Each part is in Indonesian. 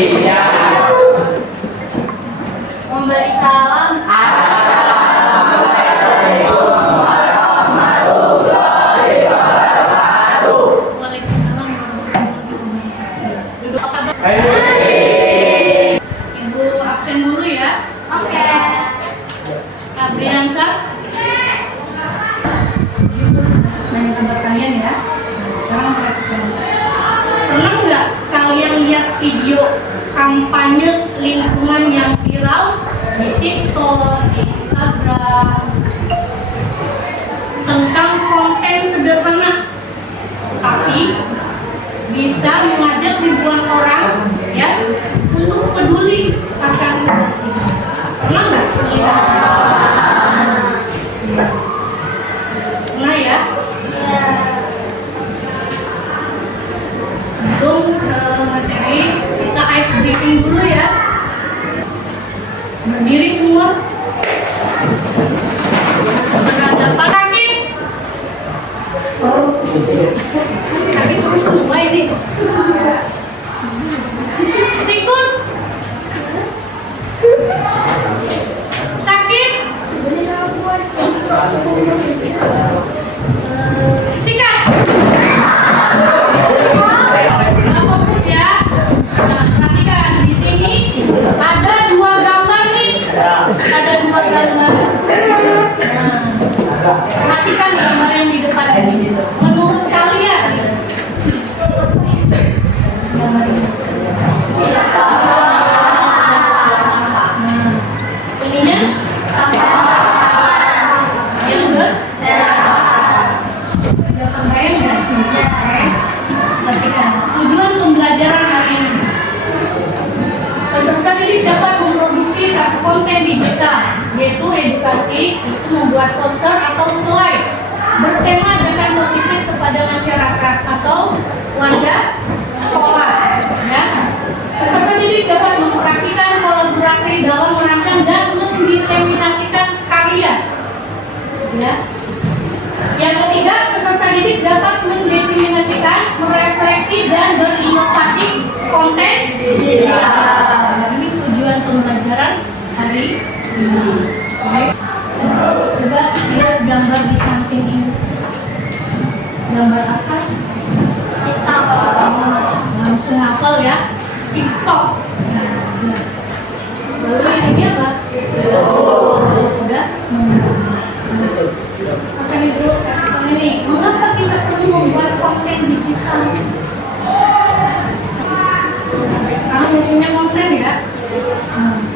Memberi salam. Waalaikumsalam warahmatullahi wabarakatuh. Duduk apa kabar? Ibu absen dulu ya. Oke. Abriansa. Nanya kabar kalian ya. Sekarang perhatikan. Pernah nggak kalian lihat video kampanye lingkungan yang viral di TikTok, di Instagram tentang konten sederhana tapi bisa mengajak ribuan orang ya untuk peduli akan kebersihan? Pernah nggak lihat? Pernah ya? Sebelum ke materi, kita ice breaking dulu ya. Berdiri semua. Berhadapan kaki. Kaki turun semua ini. Sikut. Sakit. Sikat. Fokus ya. Nah, perhatikan di sini ada dua gambar nih. Ada dua gambar. Nah, perhatikan gambar yang di depan ini. Menurut kalian gambar ini. Ininya yang terbayang nggak? Perhatikan tujuan pembelajaran hari ini. Peserta didik dapat memproduksi satu konten digital, yaitu edukasi, itu membuat poster atau slide bertema ajakan positif kepada masyarakat atau warga sekolah. Ya. Peserta didik dapat mempraktikkan kolaborasi dalam merancang dan mendiseminasikan karya. Ya. Yang ketiga, peserta didik dapat mendiseminasikan, merefleksi dan berinovasi konten digital. Ini tujuan pembelajaran hari ini. Oke. Coba lihat gambar di samping ini. Gambar apa? TikTok. Langsung hafal ya. TikTok. Nah, siap. Lalu ini apa? Udah? Akan ibu kasih tahu ini. Mengapa kita perlu membuat konten digital? Karena isinya konten ya.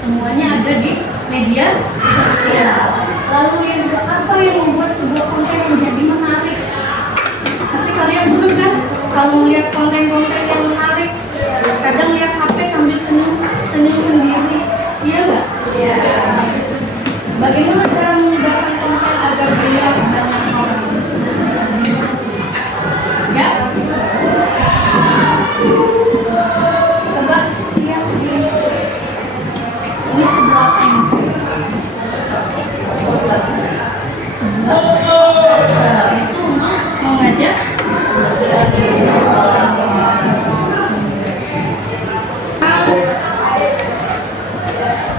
Semuanya ada di media sosial. Lalu yang kedua, apa yang membuat sebuah konten menjadi menarik? Pasti kalian senang kan kalau melihat konten-konten yang menarik? Kadang lihat HP sambil senyum sendiri. Iya nggak? Iya. Bagaimana cara menyebarkan konten agar dilihat banyak orang? Ya? Coba lihat ini sebuah M. Sebuah itu mengajak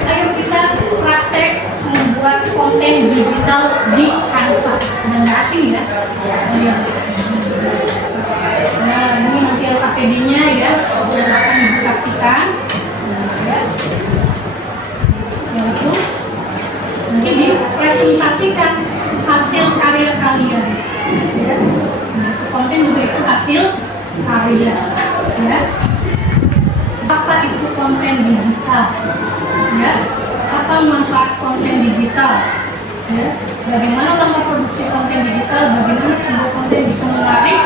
ayo kita praktek membuat konten digital di Canva. Udah nggak asing ya? Nah, ini nanti LKPD-nya ya, yang akan dikasihkan. Yaitu nanti dipresentasikan hasil karya kalian. Ya. Nah, itu konten juga itu hasil karya. Ya. Apa itu konten digital? Ya. Apa manfaat konten digital? Ya. Bagaimana langkah produksi konten digital? Bagaimana sebuah konten bisa menarik?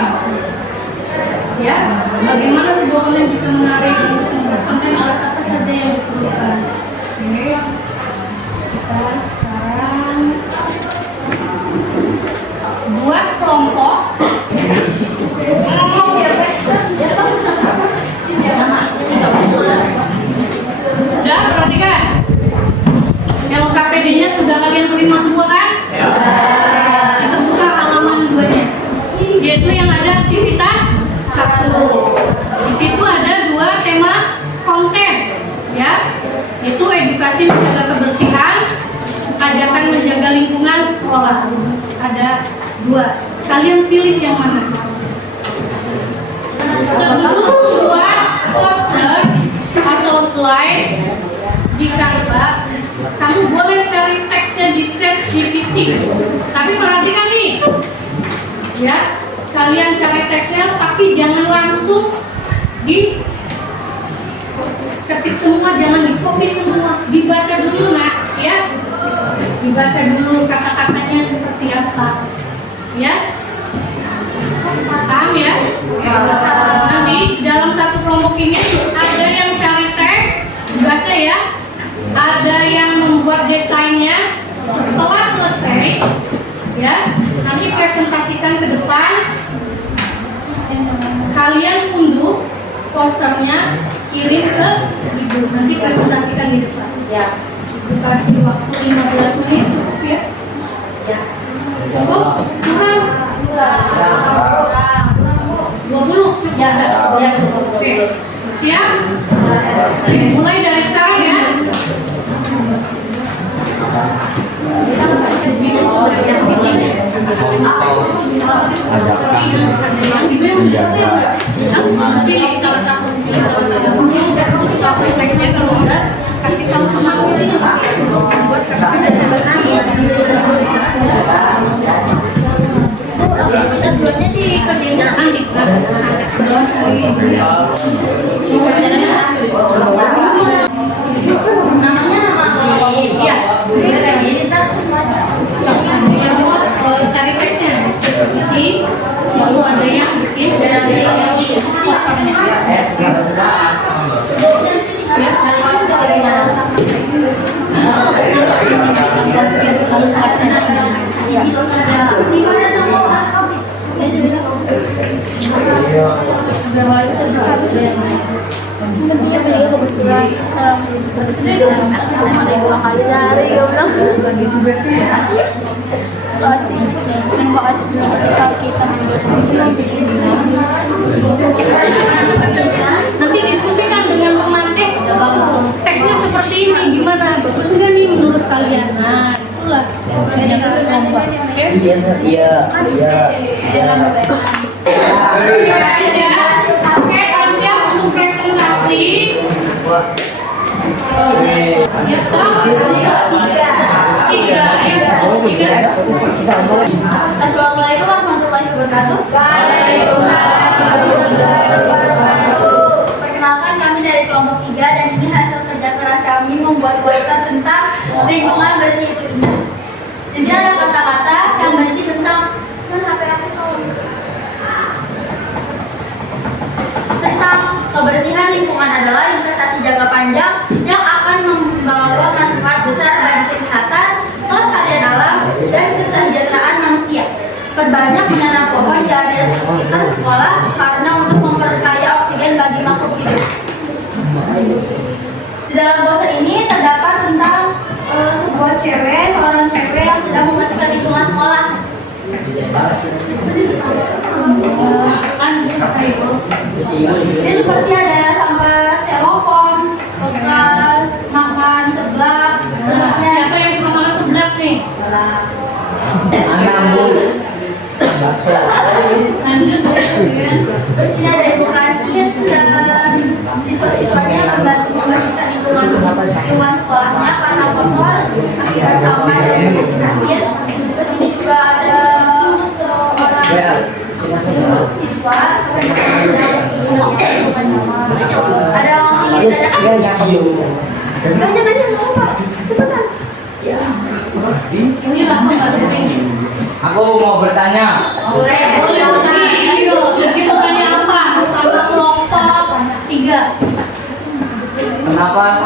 Ya. Bagaimana sebuah konten bisa menarik? Untuk membuat konten, alat apa saja yang diperlukan? Oke. Kita sekarang buat kelompok. Ngomong ya, Pak. Sudah, perhatikan. LKPD-nya sudah kalian terima semua kan? Ya. Kita buka halaman 2-nya, yaitu yang ada aktivitas 1. Di situ ada 2 tema konten. apa? Ada 2. Kalian pilih yang mana? Sebelum membuat poster atau slide di Canva, kamu boleh cari teksnya di ChatGPT. Tapi perhatikan nih, ya, kalian cari teksnya, tapi jangan langsung di ketik semua, jangan di copy semua, dibaca dulu nak, ya, dibaca dulu kata-katanya seperti apa, ya, paham ya? Nanti dalam satu kelompok ini ada yang cari teks, tugasnya ya, ada yang membuat desainnya. Setelah selesai, ya, nanti presentasikan ke depan, kalian unduh posternya, kirim ke ibu, nanti presentasikan di depan. Ya. Kasih waktu 15 menit cukup ya? Ya. Cukup? Kurang? 20 cukup ya? Ya cukup. Oke. Siap? Oke, mulai dari sekarang ya. Kita yang sini. Pilih salah satu. Teksnya kalau enggak kasih tahu sama aku buat kata-kata sebenarnya kita buatnya di kerjaan di namanya ya cari teksnya bikin, lalu ada yang bikin posternya. Nanti diskusikan dengan teman, teksnya seperti ini, gimana? Bagus enggak nih menurut kalian? Nah, itulah yang kita kelompok. Oke? Iya. Guys ya. Oke, siap-siap untuk presentasi. Ya, tiga. Assalamualaikum warahmatullahi wabarakatuh. Waalaikumsalam warahmatullahi wabarakatuh. Perkenalkan, kami dari kelompok 3 dan ini hasil kerja keras kami membuat poster tentang lingkungan bersih itu indah. Di sini ada kata-kata yang berisi tentang tentang kebersihan lingkungan adalah investasi jangka panjang yang akan membawa manfaat besar bagi kesehatan, kelestarian alam, dan kesejahteraan manusia. Perbanyak menanam pohon di area sekitar sekolah karena untuk memperkaya oksigen bagi makhluk hidup. Di dalam poster ini terdapat tentang seorang cewek yang sedang membersihkan lingkungan sekolah. Ini seperti ada sampah styrofoam, bekas makan seblak. Siapa yang suka makan seblak nih? Lanjut. Terus ini ada ibu kantin dan siswa-siswanya membantu membersihkan lingkungan sekolahnya karena kotor akibat sampah yang berakhir. Terus ini juga ada seorang siswa ada yang ingin ditanyakan. Tanya Pak, cepetan. Ini apa Mbak? Aku mau bertanya. Boleh Luki. Ayo, Luki mau tanya apa? Sama kelompok 3. Kenapa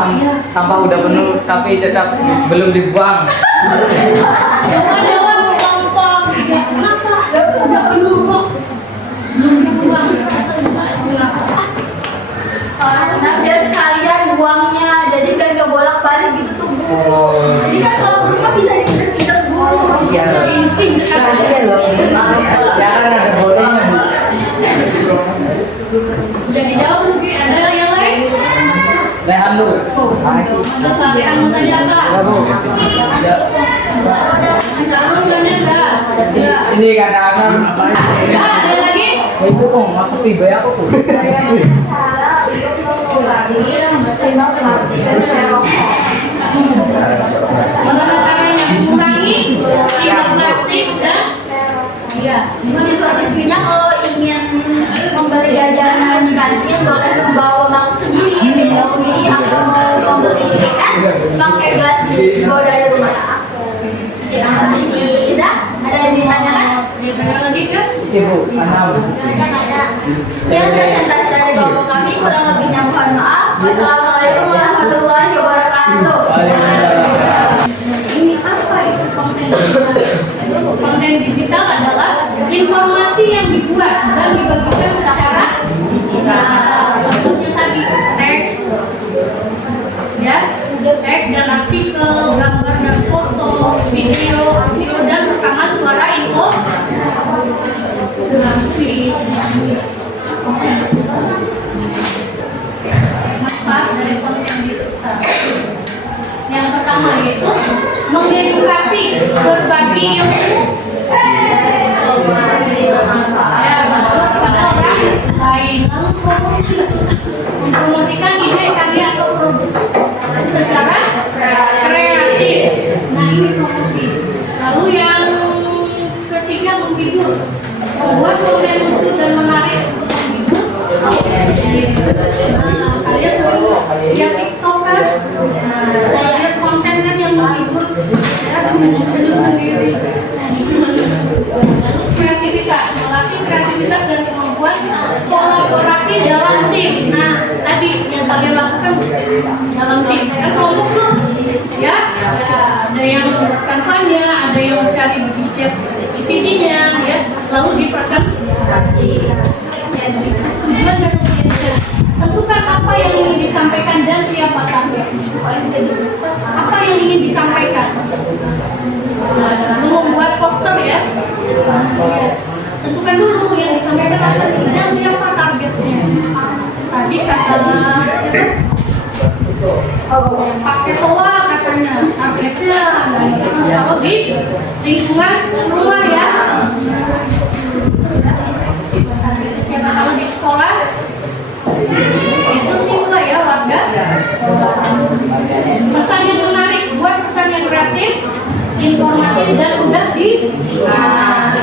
sampah udah penuh tapi tetap belum dibuang? Coba jawab kelompok 3. Kenapa? Udah penuh kok. Belum dibuang. Karena biar sekalian buangnya, jadi kan gak bolak-balik gitu tuh Bu. Jadi kan kalau rumah bisa dipindah Bu. Iya. Jangan ada botolnya Bu. Udah dijawab Luki. Ada yang lain? Bu. Bapak, kamu tanya apa? Kamu tanya enggak? Ya. Ini kadang-kadang Ya, ada lagi? itu kok aku tiba aku tuh. Bagaimana caranya mengurangi limbah plastik dan ya, Siswa-siswinya kalau ingin membeli jajanan di kantin boleh membawa mangkok sendiri, minum sendiri, atau mau membeli es pakai gelas dibawa dari rumah. Tidak? Ada yang ditanyakan? ada lagi ke? Ibu, enam. Sekian presentasi dari kelompok kami, kurang lebihnya mohon maaf. Wassalamualaikum warahmatullahi wabarakatuh. Ini apa itu konten digital? Konten digital adalah informasi yang dibuat dan dibagikan secara digital. Contohnya tadi teks, ya, teks dan artikel, gambar dan foto, video, audio dan rekaman suara info, grafis. Manfaat dari konten digital. Yang pertama yaitu mengedukasi, berbagi ilmu, ya, membuat pada orang lain, lalu promosi, mempromosikan ide, karya atau produk secara kreatif. Nah ini promosi. Lalu yang ketiga menghibur, membuat konten lucu dan menarik untuk menghibur. Nah, kalian sering lihat TikTok kan? Saya lihat konten kan yang menghibur, ya, senyum-senyum sendiri. Lalu kreativitas, melatih kreativitas dan kemampuan kolaborasi dalam tim. Nah, tadi yang kalian lakukan dalam tim, kan kelompok tuh, ya, ada yang membuat kampanye, ada yang mencari budget activity-nya, ya, lalu dipresentasi. Ya, tujuan dan tujuan. Tentukan apa yang ingin disampaikan dan siapa target. Apa yang ingin disampaikan? Nah, sebelum membuat poster ya, tentukan dulu yang disampaikan apa dan siapa targetnya. Tadi kata pakai toa katanya targetnya kalau di lingkungan rumah ya. Targetnya siapa kalau di sekolah? Itu siswa ya, warga. Pesan yang menarik, buat pesan yang kreatif, informatif dan mudah diingat.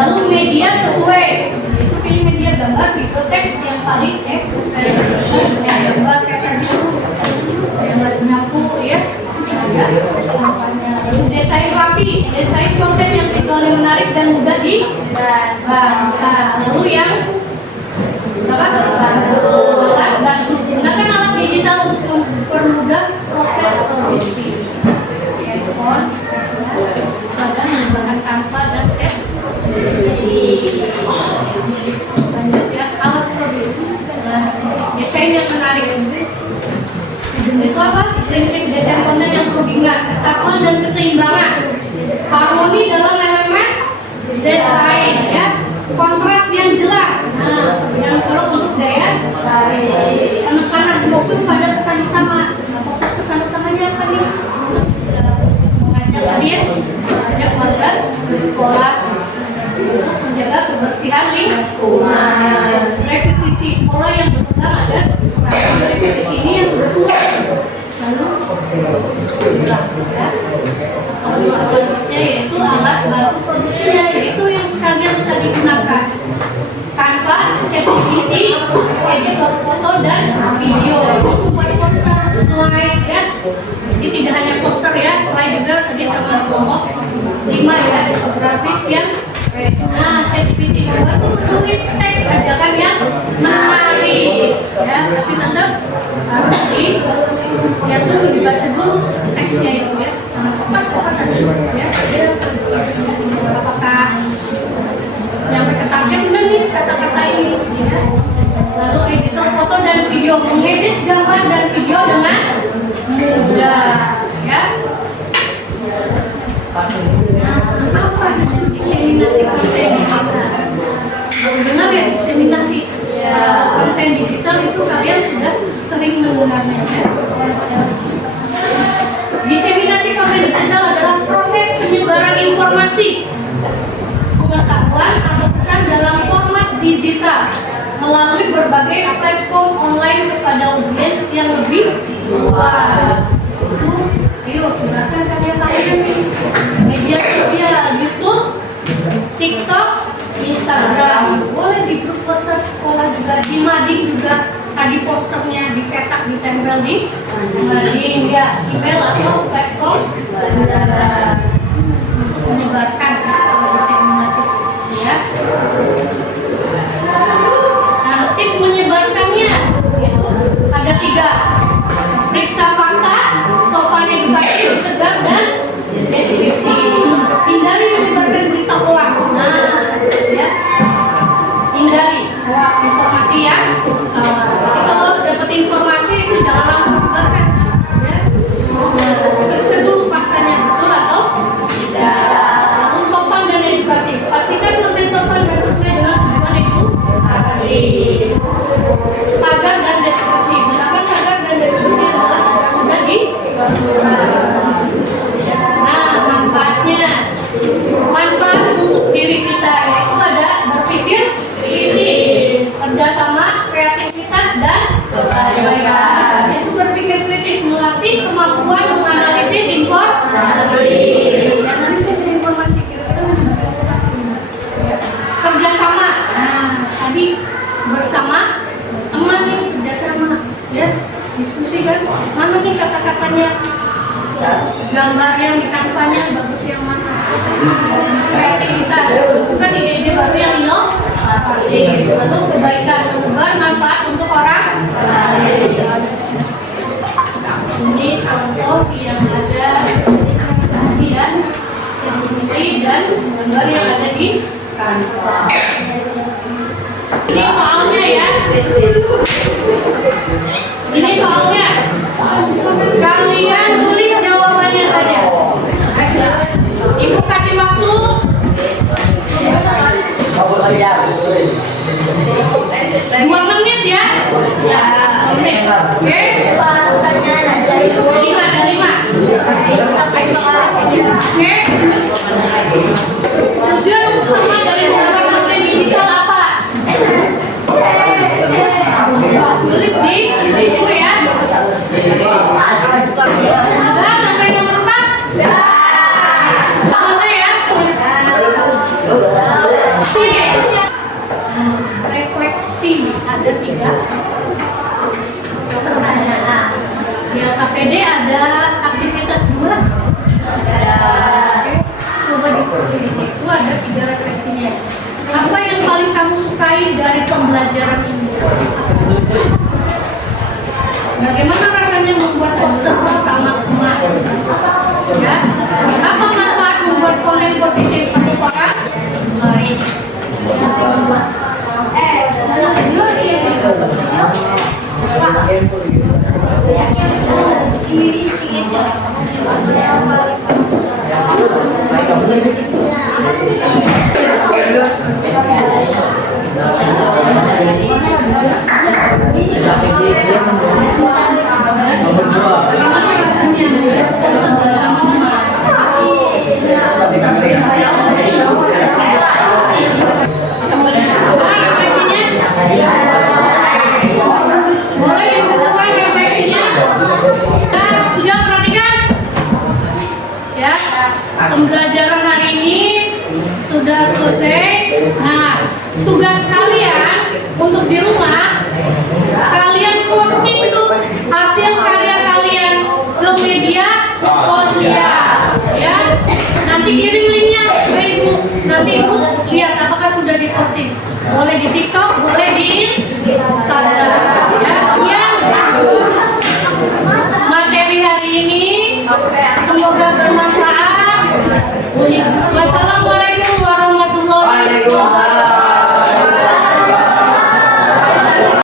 Lalu media sesuai, itu pilih media gambar, video, teks yang paling ya, gambar kayak tadi itu yang lagi nyapu ya. Desain rapi, desain konten yang visualnya menarik dan mudah dibaca. Lalu yang alat bantu, gunakan alat digital untuk mempermudah proses produksi. Handphone, dan menggunakan sampah dan chat. Lanjut ya, alat produksi. Desain yang menarik. Itu apa? Prinsip desain konten yang berhubungan, kesatuan dan keseimbangan, harmoni dalam elemen desain ya. Kontras yang jelas. Nah, yang kalau untuk gaya penekanan fokus pada pesan utama. Fokus pesan utamanya apa nih? Mengajak tadi ya, mengajak warga sekolah untuk menjaga kebersihan lingkungan. Repetisi pola yang berkembang agar repetisi ini yang berkembang. Lalu selanjutnya yaitu alat bantu produksinya, yaitu yang kalian tadi gunakan. Canva, ChatGPT, editor foto dan video. Untuk buat poster, slide ya. Jadi tidak hanya poster ya, slide juga tadi sama kelompok 5 ya, infografis yang nah, ChatGPT membantu menulis teks ajakan yang menarik ya, tapi tetap harus lihat dulu, dibaca dulu teksnya itu ya, jangan kopas dulu ya. Apakah sampai ke target enggak nih kata-kata ini ya. Lalu editor foto dan video, mengedit gambar dan video dengan mudah ya. Nah, apa diseminasi konten digital? Baru dengar ya diseminasi konten digital itu kalian sudah sering sebenarnya ya. Diseminasi konten digital adalah proses penyebaran informasi, pengetahuan atau pesan dalam format digital melalui berbagai platform online kepada audiens yang lebih luas. Itu, ayo silakan kalian media sosial, YouTube, TikTok, Instagram, boleh di grup WhatsApp sekolah juga, di mading juga. Tadi posternya dicetak, ditempel di mading ya, email atau platform belajar untuk menyebarkan kalau diseminasi ya. Nah, tip menyebarkannya itu ada 3: periksa fakta, sopan edukatif, tegak dan deskripsi. Hindari menyebarkan berita hoax. Nah, ya. Hindari hoax, informasi yang salah. Jadi kalau dapat informasi itu jangan langsung sebarkan. Ya. Periksa dulu faktanya betul atau tidak. Lalu sopan dan edukatif. Pastikan konten sopan dan sesuai dengan tujuan edukasi. Tagar dan deskripsi. Gunakan tagar dan deskripsi yang jelas dan mudah di. Nah, manfaat untuk diri kita yaitu ada berpikir kritis, kerjasama, kreativitas dan kebaikan. Itu berpikir kritis, melatih kemampuan menganalisis informasi. Analisis informasi kira-kira kerjasama. Nah, tadi bersama teman nih, kerjasama, ya diskusi kan, mana nih kata-katanya, gambar yang di kanvanya bagus yang mana, kreativitas, bukan ide-ide baru yang inovatif. Lalu kebaikan, menebar manfaat untuk orang lain. Ini contoh yang ada tadi ya, ChatGPT dan gambar yang ada di Canva. Ini soalnya ya. Ini soalnya. Kalian tulis jawabannya saja. Ibu kasih waktu 2 menit ya. Ya, oke. Ada 5. Oke. Tujuan utama dari program konten digital apa? Tulis di buku ya. Nah, sampai nomor 4. Selesai ya. Refleksi ada 3. Di LKPD ada aktivitas 2. Coba ditulis itu ada 3 refleksinya. Apa yang paling kamu sukai dari pembelajaran ini? Bagaimana rasanya membuat poster bersama teman? Ya. Apa manfaat membuat konten positif untuk orang lain? Bagaimana rasanya membuat poster bersama teman? Boleh ditentukan refleksinya. Nah, sudah perhatikan ya, pembelajaran hari ini sudah selesai. Nah, tugas kalian untuk di rumah, kalian posting tuh hasil karya kalian ke media sosial ya. Nanti kirim linknya ke ibu, nanti ibu lihat apakah sudah diposting. Boleh di TikTok, boleh di Instagram ya. Yang